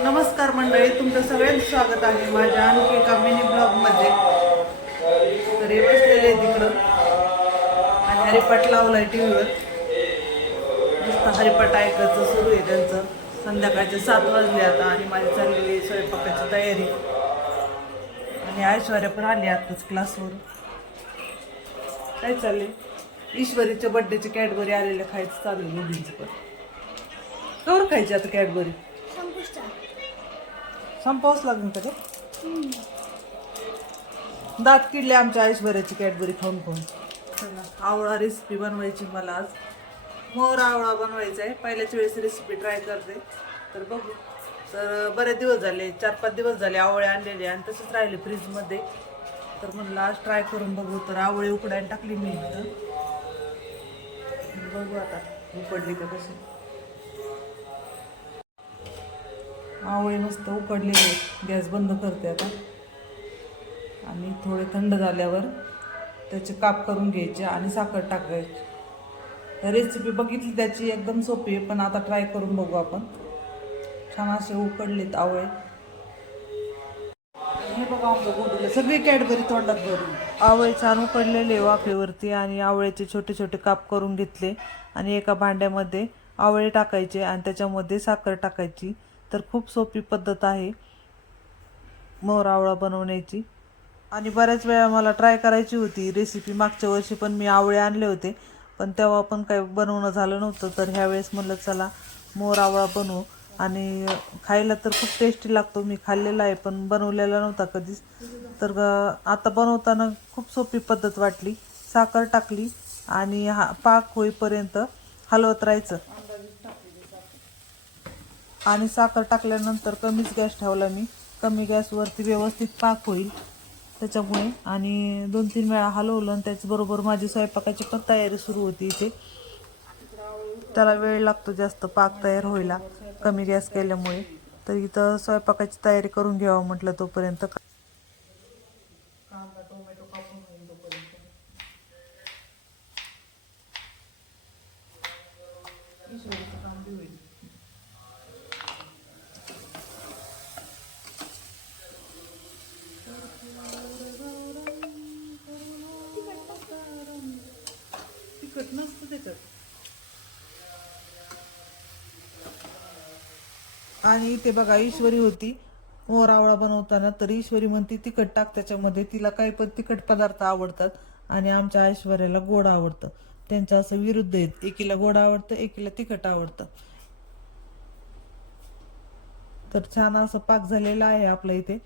नमस्कार मंडळी तुमचं सगळ्यांचं स्वागत आहे माझ्या आणखी एका मिनी ब्लॉगमध्ये तर हे बसलेले आहे तिकडं. आणि हरिपाठ लावलाय टी व्हीवर नुसतं हरिपाठ ऐकायचं सुरू आहे त्यांचं. संध्याकाळचे सात वाजले आता आणि माझी चाललेली आहे स्वयंपाकाची तयारी. आणि ऐश्वर्या पण आली आताच क्लासवर काय चालले ईश्वरीच्या बड्डेची कॅडबरी आलेल्या खायचं चालू आहे मुलींचं पण. कवर खायची आता कॅडबरी संपावंच लागेल का ते? दात किडले आमच्या ऐश्वर्याची कॅडबरी खाऊन खाऊन. चला, आवळा रेसिपी बनवायची मला आज. मोर आवळा बनवायचा आहे. पहिल्याच वेळेस रेसिपी ट्राय करते. तर बघू. तर बरेच दिवस झाले चार पाच दिवस झाले आवळे आणलेले आणि तसेच राहिले फ्रीजमध्ये तर म्हणलं आज ट्राय करून बघू. तर आवळे उकडायला टाकली मी. तर बघू आता उकडली का कशी? आवळे मस्त उकडलेले गॅस बंद करते आता. आणि थोडे थंड झाल्यावर त्याचे काप करून घ्यायचे आणि साखर टाकायची. रेसिपी बघितली त्याची एकदम सोपी आहे पण आता ट्राय करून बघू आपण. छान असे उकडलेत आवळे हे बघा गोडूला सगळी कॅडबरी तोंडात भरून. आवळे छान उकडलेले वाफेवरती आणि आवळ्याचे छोटे छोटे काप करून घेतले. आणि एका भांड्यामध्ये आवळे टाकायचे आणि त्याच्यामध्ये साखर टाकायची. तर खूप सोपी पद्धत आहे मोहर आवळा बनवण्याची. आणि बऱ्याच वेळा मला ट्राय करायची होती रेसिपी मागच्या वर्षी पण मी आवळे आणले होते पण तेव्हा पण काही बनवणं झालं नव्हतं. तर ह्यावेळेस म्हणलं चला मोहर आवळा बनवू. आणि खायला तर खूप टेस्टी लागतो. मी खाल्लेला आहे पण बनवलेला नव्हता कधीच. तर आता बनवताना खूप सोपी पद्धत वाटली. साखर टाकली आणि हा पाक होईपर्यंत हलवत राहायचं. आणि साखर टाकल्यानंतर कमीच गॅस ठेवला मी. कमी गॅसवरती व्यवस्थित पाक होईल त्याच्यामुळे. आणि दोन तीन वेळा हलवलं आणि त्याचबरोबर माझी स्वयंपाकाची पण तयारी सुरू होती इथे. त्याला वेळ लागतो जास्त पाक तयार व्हायला कमी गॅस केल्यामुळे. तर इथं स्वयंपाकाची तयारी करून घ्यावं म्हटलं तोपर्यंत. देतात मस्त देतात आणि इथे बघा ईश्वरी होती. मोरावळा बनवताना तर ईश्वरी म्हणते तिखट टाक त्याच्यामध्ये तिला काही पण तिखट पदार्थ आवडतात आणि आमच्या ऐश्वर्याला गोड आवडतं. त्यांच्या असं विरुद्ध आहेत एकीला गोड आवडतं एकीला तिखट आवडतं. तर छान असं पाक झालेला आहे आपल्या इथे.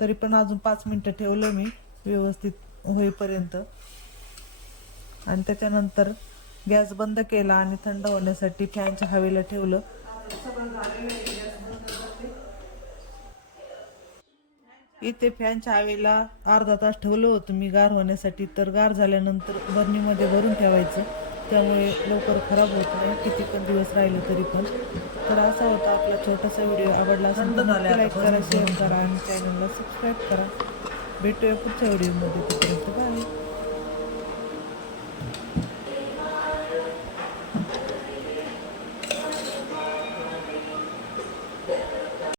तरी पण अजून पाच मिनिटं ठेवलं मी व्यवस्थित होईपर्यंत. आणि त्याच्यानंतर गॅस बंद केला आणि थंड होण्यासाठी फॅनच्या हवेला ठेवलं. इथे फॅनच्या हवेला अर्धा तास ठेवलं होतं. मी गार होण्यासाठी तर गार झाल्यानंतर बरणीमध्ये भरून ठेवायचं. त्यामुळे लवकर खराब होत नाही. किती पण दिवस राहिले तरी पण. तर असा होता आपला छोटासा व्हिडिओ. आवडला थंड झाला लाईक करा शेअर करा आणि चॅनलला सबस्क्राईब करा. भेटूया पुढच्या व्हिडिओमध्ये. तोपर्यंत बाय